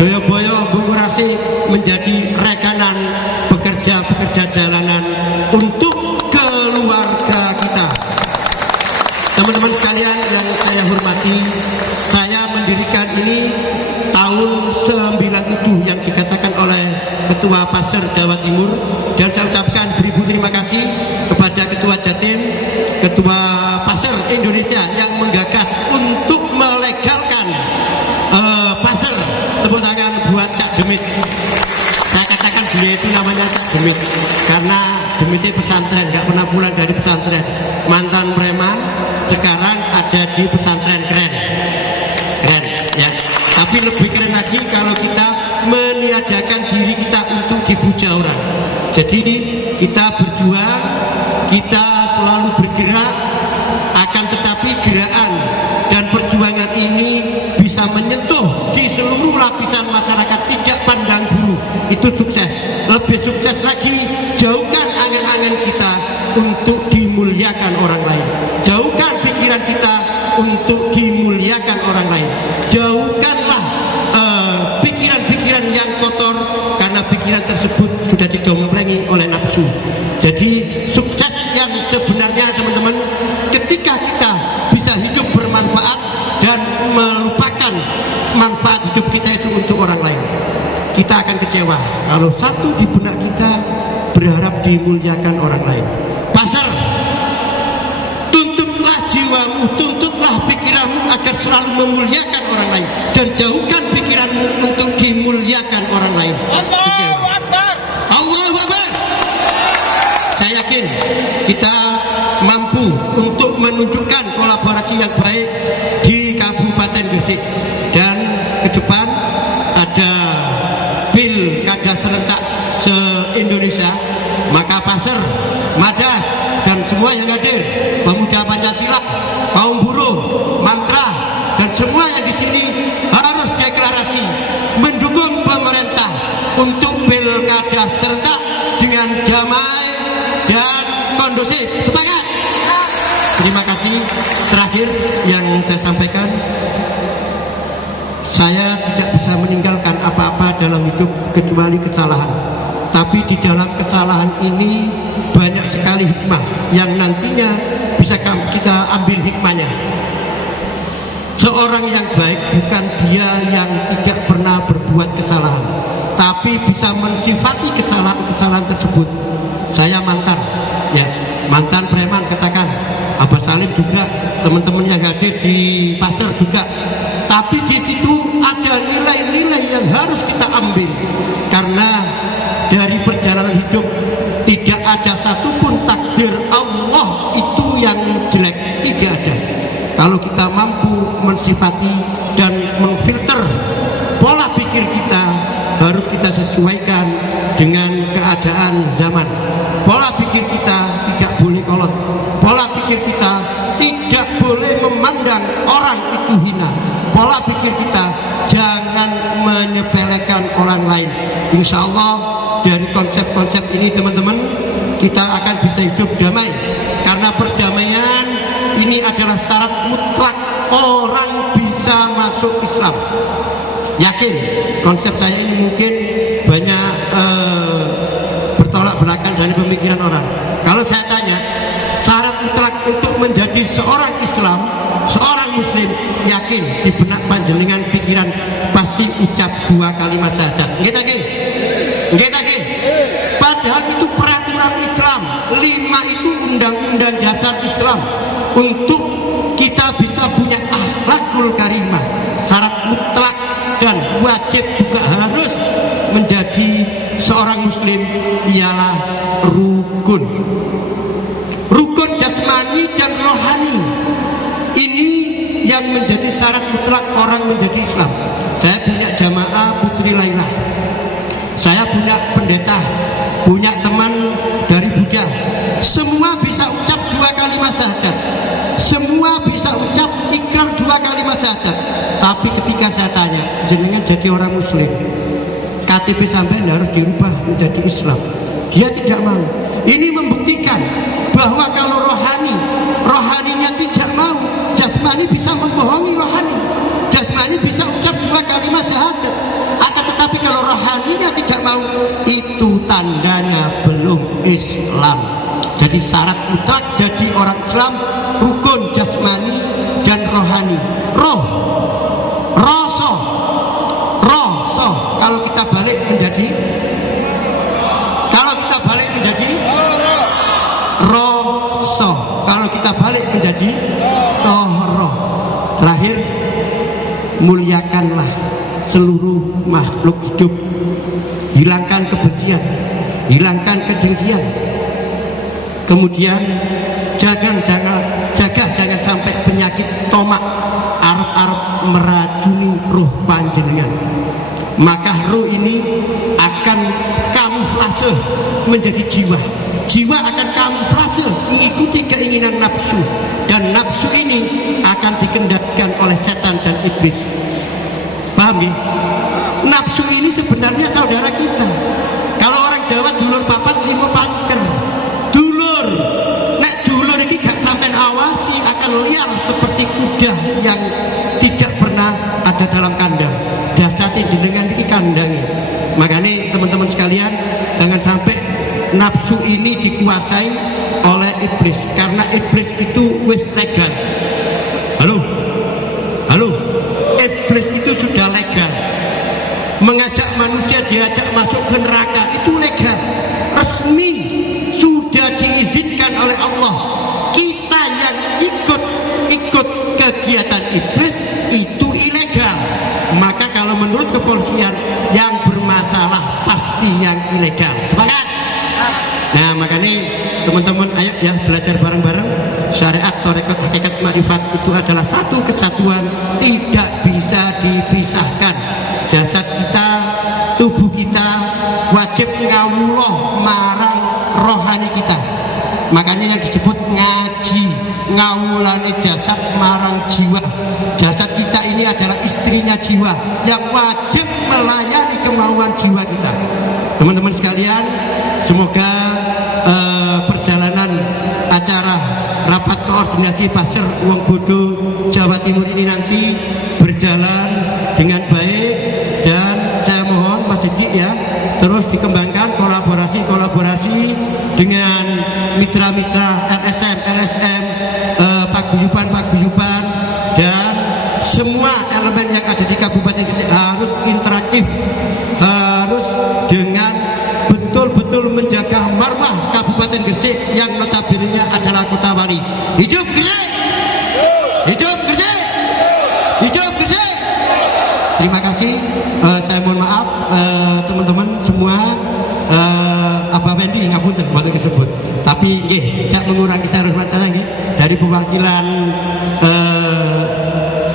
Joyoboyo, Bungurasih menjadi rekanan pekerja-pekerja jalanan untuk keluarga kita. Teman-teman sekalian yang saya hormati, saya mendirikan ini tahun 97 yang dikatakan oleh Ketua Pasar Jawa Timur, dan saya ucapkan beribu terima kasih kepada Ketua Jatim, Ketua Pasar Indonesia yang menggagas untuk melegalkan pasar. Tepuk tangan buat Cak Demit. Saya katakan beliau itu namanya Cak Demit karena Demit itu pesantren, nggak pernah pulang dari pesantren, mantan preman, sekarang ada di pesantren. Keren ya. Tapi lebih keren lagi kalau kita meniadakan diri kita untuk dipuja orang. Jadi kita berjuang, kita selalu bergerak, akan tetapi gerakan dan perjuangan ini bisa menyentuh di seluruh lapisan masyarakat, tidak pandang bulu. Itu sukses. Lebih sukses lagi, jauhkan angan-angan kita untuk dimuliakan orang lain. Jauhkan pikiran kita untuk dimuliakan orang lain. Jauhkanlah pikiran-pikiran yang kotor, karena pikiran tersebut sudah didomplengi oleh nafsu. Jadi sukses yang sebenarnya teman-teman, ketika kita bisa hidup bermanfaat dan melupakan manfaat hidup kita itu untuk orang lain. Kita akan kecewa kalau satu di benak kita berharap dimuliakan orang lain. Pasar, tuntutlah jiwamu, tuntutlah pikiranmu agar selalu memuliakan orang lain, dan jauhkan pikiranmu untuk dimuliakan orang lain. Allahu Akbar. Allahu Akbar. Saya yakin kita mampu untuk menunjukkan kolaborasi yang baik di Kabupaten Gresik, dan ke depan ada pilkada serentak se-Indonesia. Maka Pasar, Madas, dan semua yang hadir, pemuda Pancasila, kaum buruh, mantra, dan semua yang di sini harus deklarasi mendukung pemerintah untuk pilkada serentak dengan damai dan kondusif. Semangat. Terima kasih. Terakhir yang saya sampaikan, saya tidak bisa meninggalkan apa-apa dalam hidup kecuali kesalahan. Tapi di dalam kesalahan ini banyak sekali hikmah yang nantinya bisa kita ambil hikmahnya. Seorang yang baik bukan dia yang tidak pernah berbuat kesalahan, tapi bisa mensifati kesalahan-kesalahan tersebut. Saya mantan, ya, mantan preman katakan. Abah Salim juga, teman-teman yang hadir di pasar juga. Tapi di situ ada nilai-nilai yang harus kita ambil, karena dari perjalanan hidup tidak ada satupun takdir Allah itu yang jelek, tidak ada. Kalau kita mampu mensifati dan memfilter pola pikir kita, harus kita sesuaikan dengan keadaan zaman. Pola pikir kita tidak boleh kolot. Pola pikir kita tidak boleh memandang orang itu hina. Pola pikir kita jangan menyepelekan orang lain. Insya Allah dari konsep-konsep ini teman-teman, kita akan bisa hidup damai. Karena perdamaian ini adalah syarat mutlak orang bisa masuk Islam. Yakin konsep saya ini mungkin banyak bertolak belakang dari pemikiran orang. Kalau saya tanya, syarat mutlak untuk menjadi seorang Islam, seorang Muslim, yakin di benak panjenengan pikiran pasti ucap 2 kalimat syahadat. Nggih ta nggih? Nggih ta nggih? Padahal itu peraturan Islam, 5 itu undang-undang dasar Islam. Untuk kita bisa punya akhlakul karimah, syarat mutlak dan wajib juga harus menjadi seorang Muslim ialah rukun. Rukun jasmani dan rohani. Ini yang menjadi syarat mutlak orang menjadi Islam. Saya punya jamaah Putri Laila. Saya punya pendeta, punya teman dari Buddha. Semua bisa ucap 2 kalimat syahadat. Semua bisa ucap ikrar 2 kalimat syahadat. Tapi ketika saya tanya, jenengan jadi orang Muslim, KTP sampai harus dirubah menjadi Islam. Dia tidak mau. Ini membuktikan bahwa kalau rohaninya tidak mau, jasmani bisa membohongi rohani. Jasmani bisa ucap 2 kalimat syahadat. Akan tetapi kalau rohaninya tidak mau, itu tandanya belum Islam. Jadi syarat mutlak jadi orang Islam, rukun jasmani dan rohani. Roso. Kalau kita balik menjadi roso. Kalau kita balik menjadi sohro. Terakhir, muliakanlah seluruh makhluk hidup. Hilangkan kebencian, hilangkan kedengkian. Kemudian jaga jangan sampai penyakit tomak arep meracuni ruh panjenengan. Maka ruh ini akan kamuflase menjadi jiwa. Jiwa akan kamuflase mengikuti keinginan nafsu, dan nafsu ini akan dikendalikan oleh setan dan iblis. Paham ya? Nafsu ini sebenarnya saudara kita. Kalau orang Jawa dulur papat limo pancer. Dulur, nek dulur ini gak sampai awasi akan liar seperti kuda yang tidak pernah ada dalam kandang. Jasati jenengan ini kandangi. Makanya teman-teman sekalian, jangan sampai nafsu ini dikuasai oleh iblis, karena iblis itu wis legal. Halo, iblis itu sudah legal. Mengajak manusia diajak masuk ke neraka itu legal, resmi, sudah diizinkan oleh Allah. Kita yang ikut kegiatan iblis itu ilegal. Maka kalau menurut kepolisian, yang bermasalah pasti yang ilegal. Sepakat? Nah, makanya teman-teman ayo ya belajar bareng-bareng. Syariat, tarekat, hakikat, makrifat itu adalah satu kesatuan, tidak bisa dipisahkan. Jasad kita, tubuh kita wajib ngawuloh marang rohani kita. Makanya yang disebut ngaji, ngawulane jasad marang jiwa. Jasad kita ini adalah istrinya jiwa yang wajib melayani kemauan jiwa kita. Teman-teman sekalian, semoga perjalanan acara rapat koordinasi Pasir Wong Bodo Jawa Timur ini nanti berjalan dengan baik, dan saya mohon Mas Didi ya terus dikembangkan kolaborasi dengan mitra-mitra LSM, paguyuban, dan semua elemen yang ada di Kabupaten Gresik harus interaktif, harus dengan betul-betul menjaga marwah Kabupaten Gresik yang notabene adalah kota wali. Hidup Gresik! Hidup Gresik! Hidup Gresik! Terima kasih. Saya mohon maaf teman-teman semua. Abah Fendi ngapunten mboten disebut. Tapi nggih, jak mengurangi sarana saya nggih dari perwakilan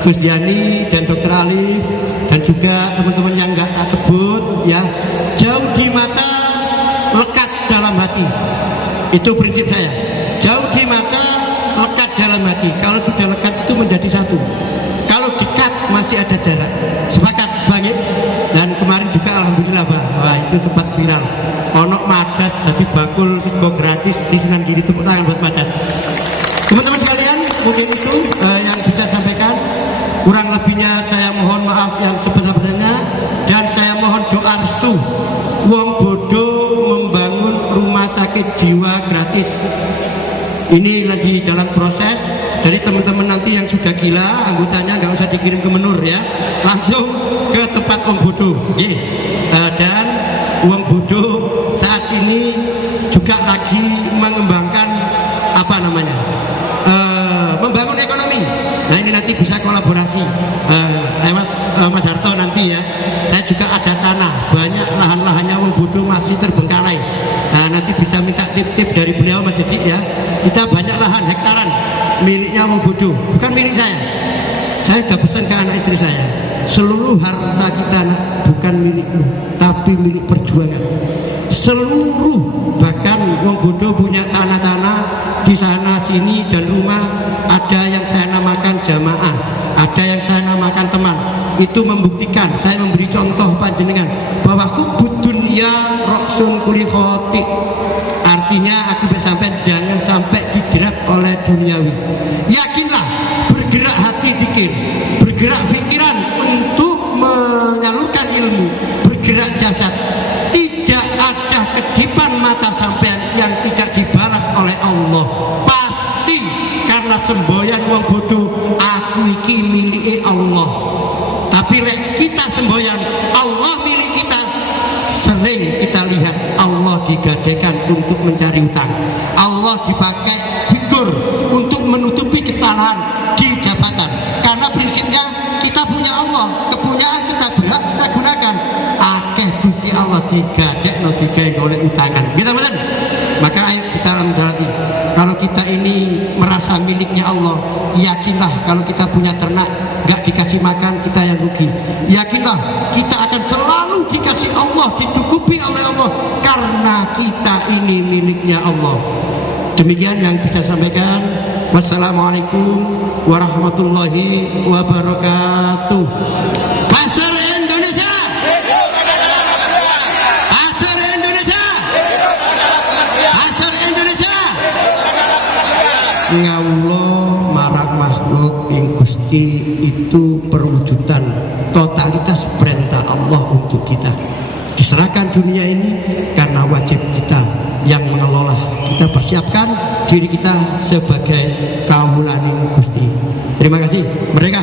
Gus Yani dan Dr. Ali dan juga teman-teman yang enggak tak sebut ya. Jauh di mata, lekat dalam hati. Itu prinsip saya. Jauh di mata, lekat dalam hati. Kalau sudah lekat itu menjadi satu. Kalau dekat masih ada jarak. Sepakat Bang? Dan kemarin juga alhamdulillah Pak, wah itu sempat viral. Onok madas jadi bakul sego gratis di Sunan Giri, tepuk tangan buat madas. Teman-teman sekalian, mungkin itu yang bisa sampaikan. Kurang lebihnya saya mohon maaf yang sebesar-besarnya dan saya mohon doa restu. Wong bodoh membangun rumah sakit jiwa gratis. Ini lagi dalam proses. Jadi teman-teman nanti yang sudah gila, anggotanya nggak usah dikirim ke Menur ya, langsung ke tempat Wong Bodoh. Dan Wong Bodoh saat ini juga lagi mengembangkan apa namanya, membangun ekonomi. Nah ini nanti bisa kolaborasi lewat Mas Harto nanti ya. Saya juga ada tanah, banyak lahan-lahannya Wong Bodoh masih terbengkalai. Nah nanti bisa minta tip-tip dari beliau Mas Dedi ya. Kita banyak lahan hektaran miliknya Wong Bodoh, bukan milik saya. Saya sudah pesan ke anak istri saya, seluruh harta kita nak, bukan milikmu, tapi milik perjuangan. Seluruh, bahkan Wong Bodoh punya tanah-tanah di sana sini dan rumah, ada yang saya namakan jamaah, ada yang saya namakan teman. Itu membuktikan, saya memberi contoh panjenengan bahwa hubbud dunya ra'sun kulli khati. Artinya aku bersampai jangan sampai dijerat oleh duniawi. Yakinlah, bergerak hati zikir, bergerak pikiran untuk menyalurkan ilmu, bergerak jasad. Tidak ada kedipan mata sampean yang tidak dibalas oleh Allah. Pasti karena semboyan Wong Bodoh, aku iki miliki Allah. Tapi lek kita semboyan Allah milik kita, sering kita lihat Allah digadaikan untuk mencari utang, Allah dipakai figur untuk menutupi kesalahan di jabatan. Karena prinsipnya kita punya Allah, kepunyaan kita berhak kita gunakan. Akeh Gusti Allah digadekno digawe oleh utangan. Kita betul. Maka ayo kita hati. Kalau kita ini merasa miliknya Allah, yakinlah kalau kita punya ternak gak dikasih makan, kita yang rugi. Yakinlah kita akan selalu dikasih Allah, dicukupi oleh Allah karena kita ini miliknya Allah. Demikian yang bisa saya sampaikan. Wassalamualaikum warahmatullahi wabarakatuh. Pasar Indonesia, Pasar Indonesia, Pasar Indonesia. Ngawula marang makhluk ing Gusti itu perwujudan totalitas perintah Allah untuk kita. Diserahkan dunia ini karena wajib kita yang mengelola. Kita persiapkan diri kita sebagai kawulaning Gusti. Terima kasih. Mereka.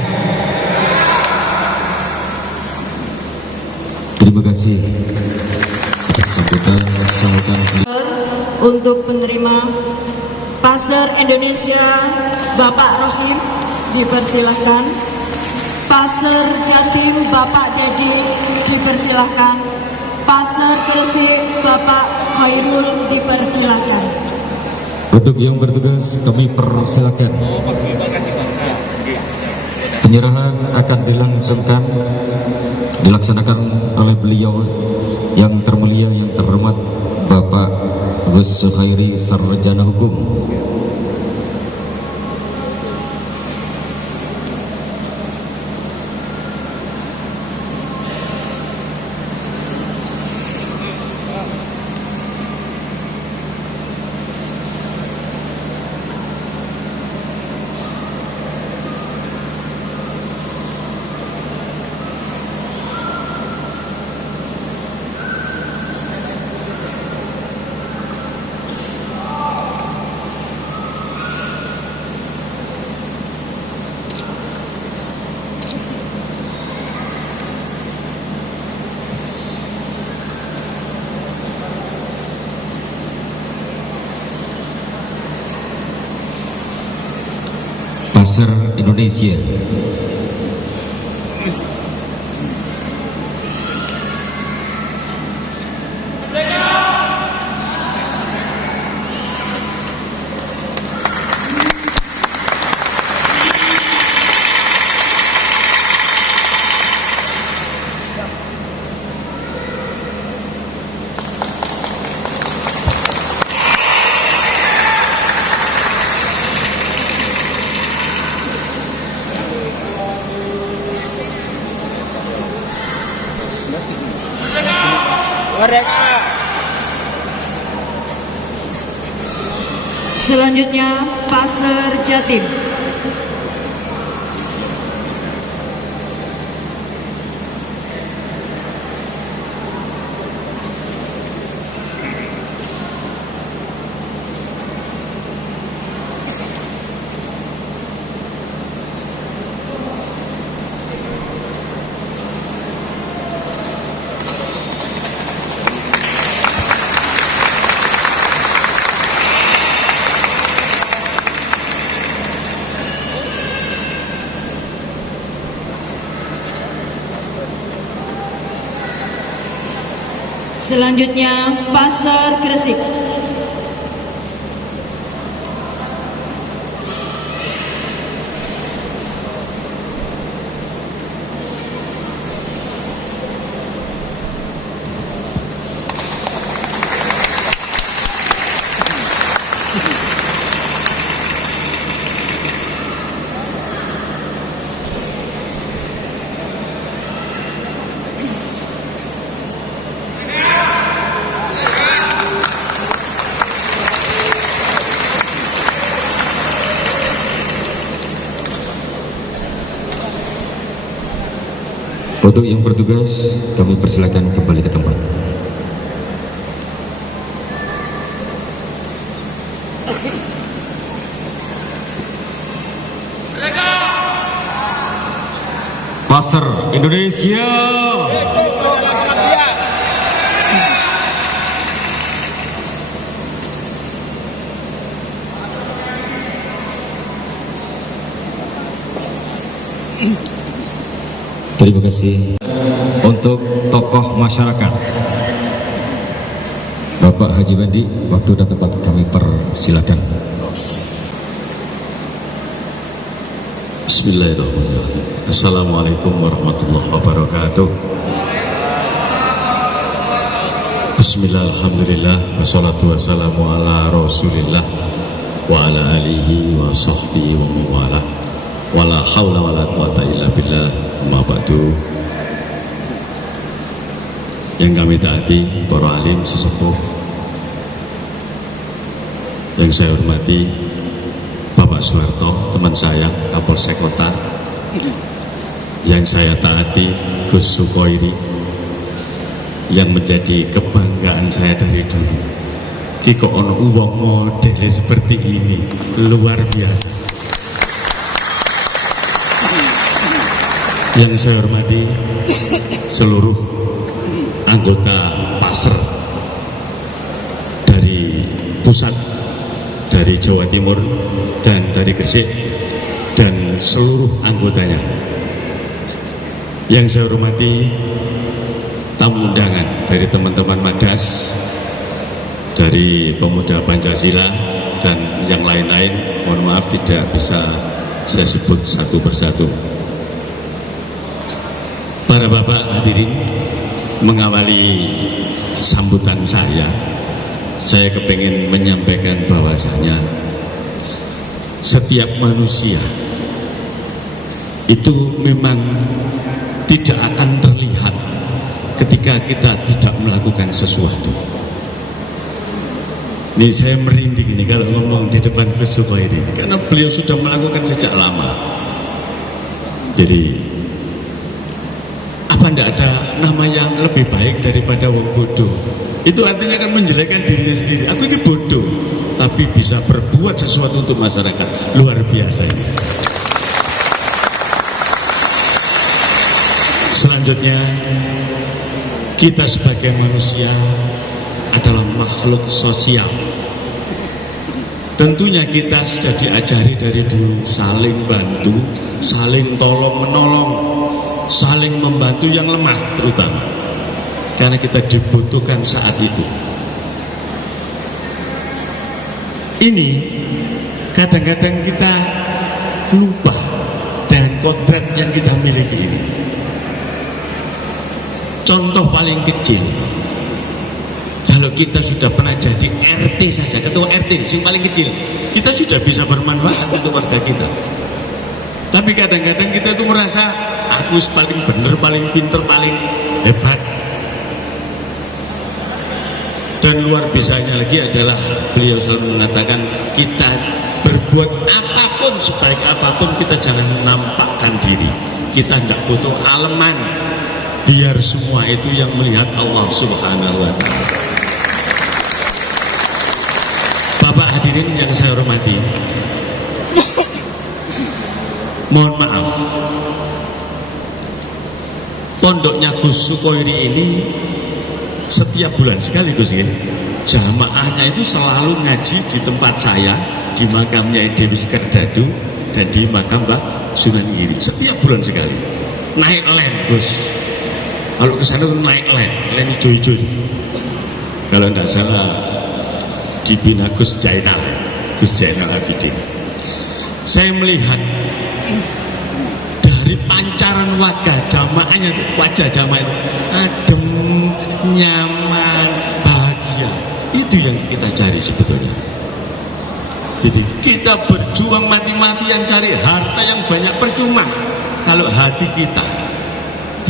Terima kasih atas sambutan. Untuk penerima Pasar Indonesia, Bapak Rohim dipersilahkan. Pasar Jatim, Bapak Dedi dipersilahkan. Pasar Gresik, Bapak Khairul dipersilahkan. Untuk yang bertugas kami persilakan. Penyerahan akan dilaksanakan oleh beliau yang termulia, yang terhormat Bapak Gus Sukhairi, Sarjana Hukum. Pasar Indonesia. Merdeka! Selanjutnya Pasar Jatim. Selanjutnya Pasar Gresik. Untuk yang bertugas, kami persilakan kembali ke tempat. Pasar Indonesia. Terima kasih untuk tokoh masyarakat Bapak Haji Bandi, waktu dan tempat kami persilakan. Bismillahirrahmanirrahim. Assalamualaikum warahmatullahi wabarakatuh. Bismillah, alhamdulillah, wassalatu wassalamu ala rasulillah wa ala alihi wa sahbihi wa mawala. Wala hawla wala quwata illa billah, amma ba'du. Yang kami taati para alim sesepuh, yang saya hormati Bapak Soeharto, teman saya Kapolsek Kota, yang saya taati Gus Sukoiri, yang menjadi kebanggaan saya dari dulu. Kiko ono uang model seperti ini luar biasa. Yang saya hormati seluruh anggota Pasar dari pusat, dari Jawa Timur, dan dari Gresik, dan seluruh anggotanya. Yang saya hormati tamu undangan dari teman-teman Madas, dari Pemuda Pancasila, dan yang lain-lain. Mohon maaf tidak bisa saya sebut satu persatu. Para bapak hadirin, mengawali sambutan saya kepingin menyampaikan bahwasanya setiap manusia itu memang tidak akan terlihat ketika kita tidak melakukan sesuatu. Ini saya merinding ini kalau ngomong di depan Gus Sukoiri, karena beliau sudah melakukan sejak lama. Jadi apa tidak ada nama yang lebih baik daripada wong bodoh? Itu artinya kan menjelekkan dirinya sendiri. Aku ini bodoh, tapi bisa berbuat sesuatu untuk masyarakat. Luar biasa ini. Selanjutnya, kita sebagai manusia adalah makhluk sosial. Tentunya kita sudah diajari dari dulu saling bantu, saling tolong menolong, saling membantu yang lemah terutama, karena kita dibutuhkan saat itu. Ini kadang-kadang kita lupa dengan kodrat yang kita miliki ini. Contoh paling kecil, kalau kita sudah pernah jadi RT saja, ketua RT yang paling kecil, kita sudah bisa bermanfaat untuk warga kita. Tapi kadang-kadang kita itu merasa aku paling benar, paling pinter, paling hebat. Dan luar biasanya lagi adalah beliau selalu mengatakan kita berbuat apapun, sebaik apapun kita jangan nampakkan diri. Kita tidak butuh aleman, biar semua itu yang melihat Allah Subhanahu wa Ta'ala. Bapak hadirin yang saya hormati, mohon maaf, pondoknya Gus Sukoiri ini setiap bulan sekali Gus ya, jamaahnya itu selalu ngaji di tempat saya, di makamnya Dewi Sekardadu dan di makam Mbak Sunan Giri. Setiap bulan sekali naik len Gus, kalau ke sana tuh naik len hijau-hijau. Kalau tidak salah dibina Gus Jainal Abidin. Saya melihat dari pancaran wajah jamaah itu adem, nyaman, bahagia. Itu yang kita cari sebetulnya. Jadi kita berjuang mati-matian cari harta yang banyak percuma kalau hati kita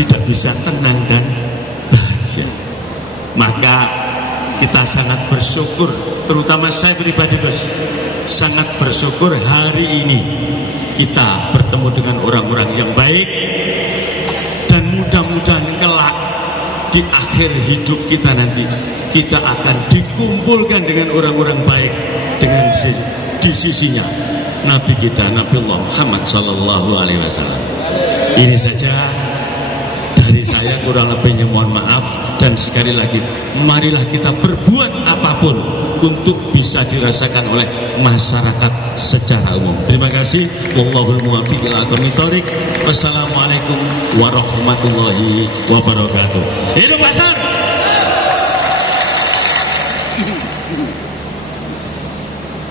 tidak bisa tenang dan bahagia. Maka kita sangat bersyukur, terutama saya pribadi Bos, sangat bersyukur hari ini kita bertemu dengan orang-orang yang baik, dan mudah-mudahan kelak di akhir hidup kita nanti kita akan dikumpulkan dengan orang-orang baik dengan di sisinya Nabi kita, Nabi Muhammad Sallallahu Alaihi Wasallam. Ini saja dari saya, kurang lebihnya mohon maaf. Dan sekali lagi, marilah kita berbuat apapun untuk bisa dirasakan oleh masyarakat secara umum. Terima kasih. Wallahul muwaffiq ila aqwamit thoriq. Wassalamualaikum warahmatullahi wabarakatuh. Hidup pasar.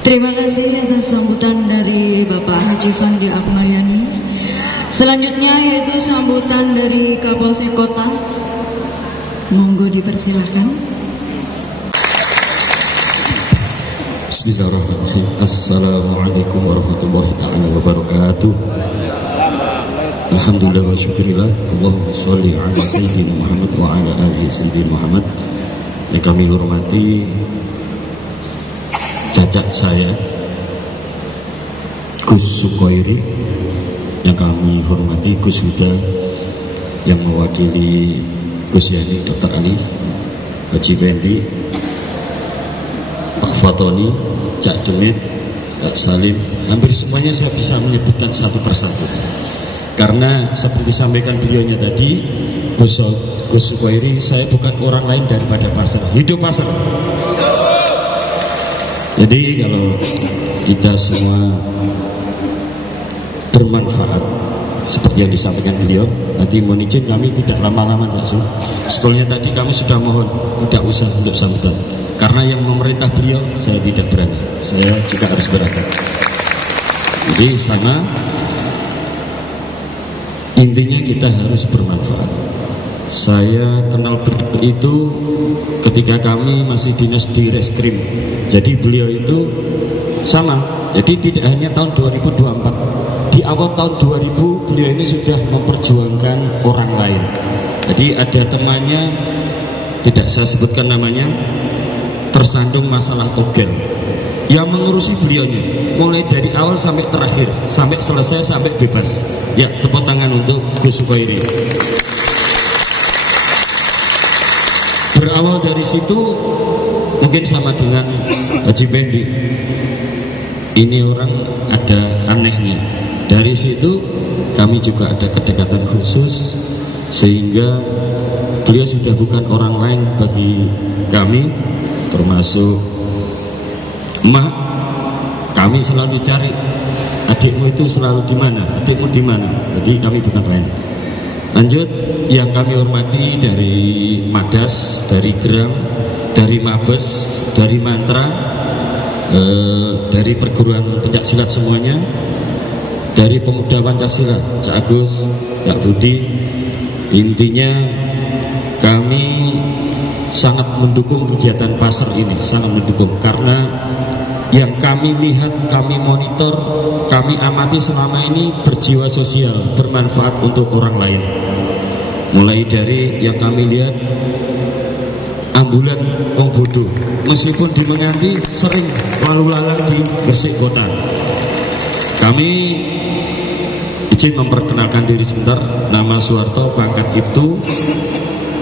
Terima kasih atas sambutan dari Bapak Haji Fandi Ahmayani. Selanjutnya yaitu sambutan dari Kapolsek Kota. Monggo dipersilahkan. Bismillahirrahmanirrahim. Assalamualaikum warahmatullahi ta'ala wabarakatuh. Alhamdulillah wa syukurillah. Allahumma sholli ala sayyidina Muhammad wa ala alihi sayyidina Muhammad. Yang kami hormati cacat saya Gus Sukoiri, yang kami hormati Gus Huda yang mewakili Gus Yani, Dr. Alif, Haji Fendi, Pak Fatoni, Cak Demit, Pak Salim. Hampir semuanya saya bisa menyebutkan satu persatu, karena seperti disampaikan beliaunya tadi, Gus Sukoiri, saya bukan orang lain daripada pasar, hidup pasar. Jadi kalau kita semua bermanfaat seperti yang disampaikan beliau, nanti mohon izin kami tidak lama-lama langsung. Sebelumnya tadi kami sudah mohon tidak usah untuk sambutan, karena yang memerintah beliau saya tidak berani, saya juga harus berangkat. Jadi sama, intinya kita harus bermanfaat. Saya kenal beliau itu ketika kami masih dinas di Reskrim. Jadi beliau itu sama, jadi tidak hanya tahun 2024, di awal tahun 2000 beliau ini sudah memperjuangkan orang lain. Jadi ada temannya, tidak saya sebutkan namanya, tersandung masalah togel, yang mengurusi beliaunya mulai dari awal sampai terakhir, sampai selesai, sampai bebas. Ya, tepuk tangan untuk Gus Sukoiri. Berawal dari situ mungkin sama dengan Haji Fendi, ini orang ada anehnya. Dari situ kami juga ada kedekatan khusus, sehingga beliau sudah bukan orang lain bagi kami, termasuk emak, Kami selalu cari adikmu itu selalu di mana, adikmu di mana. Jadi kami bukan lain. Lanjut, yang kami hormati dari Madas, dari Geram, dari Mabes, dari Mantra, dari perguruan pencaksilat semuanya, dari pemuda Pancasila, Cak Agus, Cak Budi. Intinya kami sangat mendukung kegiatan pasar ini, sangat mendukung, karena yang kami lihat, kami monitor, kami amati selama ini berjiwa sosial, bermanfaat untuk orang lain. Mulai dari yang kami lihat ambulan wong bodoh, meskipun di Menganti sering lalu lalang di Gresik kota. Kami izin memperkenalkan diri sebentar, nama Suharto, pangkat Ibtu.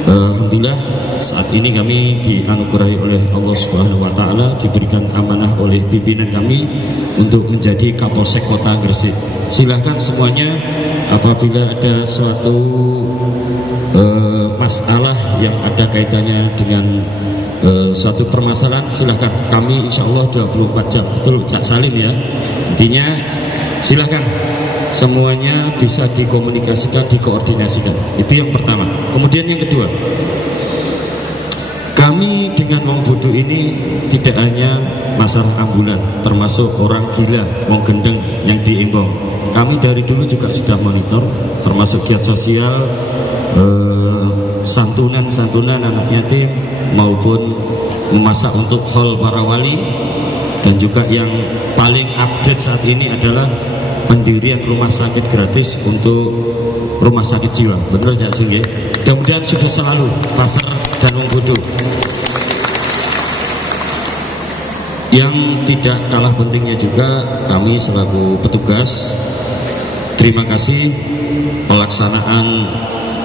Alhamdulillah saat ini kami dianugerahi oleh Allah Subhanahu wa taala, diberikan amanah oleh pimpinan kami untuk menjadi Kapolsek Kota Gresik. Silakan semuanya, apabila ada suatu masalah yang ada kaitannya dengan suatu permasalahan, silakan. Kami insya Allah 24 jam, betul Cak Salim ya. Intinya silakan semuanya bisa dikomunikasikan, dikoordinasikan. Itu yang pertama. Kemudian yang kedua, kami dengan wong bodoh ini tidak hanya masalah ambulan, termasuk orang gila, wong gendeng yang diimbang. Kami dari dulu juga sudah monitor, termasuk giat sosial, santunan anak yatim, maupun memasak untuk hall para wali, dan juga yang paling upgrade saat ini adalah pendirian rumah sakit gratis untuk rumah sakit jiwa. Benar ya sih? Mudah-mudahan sudah selalu pasar dan wong bodoh. Yang tidak kalah pentingnya juga, kami selaku petugas terima kasih pelaksanaan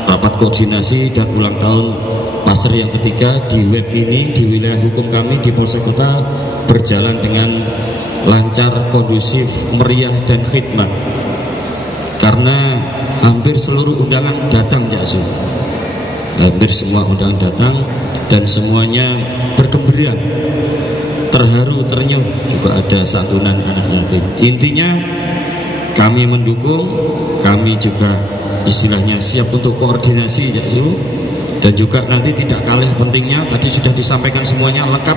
rapat koordinasi dan ulang tahun pasar yang ketiga di web ini di wilayah hukum kami di Polsek Kota berjalan dengan lancar, kondusif, meriah dan khidmat, karena hampir seluruh undangan datang ya sih. Hampir semua undangan datang dan semuanya bergembira, terharu, ternyuh. Juga ada santunan anak yatim. Intinya kami mendukung, kami juga istilahnya siap untuk koordinasi ya sih. Dan juga nanti tidak kalah pentingnya, tadi sudah disampaikan semuanya lengkap,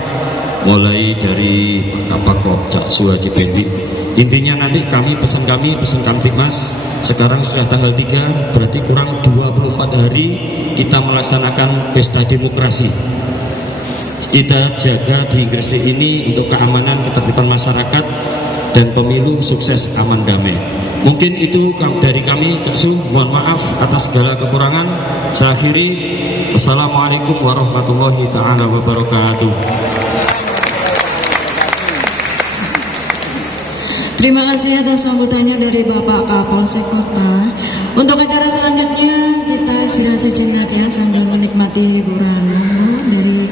mulai dari Kapakop, Cak Suhaji Bendi. Intinya nanti pesan Kamtipmas, sekarang sudah tanggal 3, berarti kurang 24 hari kita melaksanakan pesta demokrasi. Kita jaga di Gresik ini untuk keamanan, ketertiban masyarakat, dan pemilu sukses, aman, damai. Mungkin itu dari kami, Cak Su, mohon maaf atas segala kekurangan. Saya akhiri. Assalamualaikum warahmatullahi ta'ala wabarakatuh. Terima kasih atas sambutannya dari Bapak Kapolsek Kota. Untuk acara selanjutnya kita istirahat sejenak ya sambil menikmati hiburan dari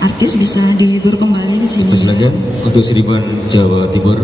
artis, bisa dihibur kembali di sini. Silakan untuk Seribuan Jawa Timur.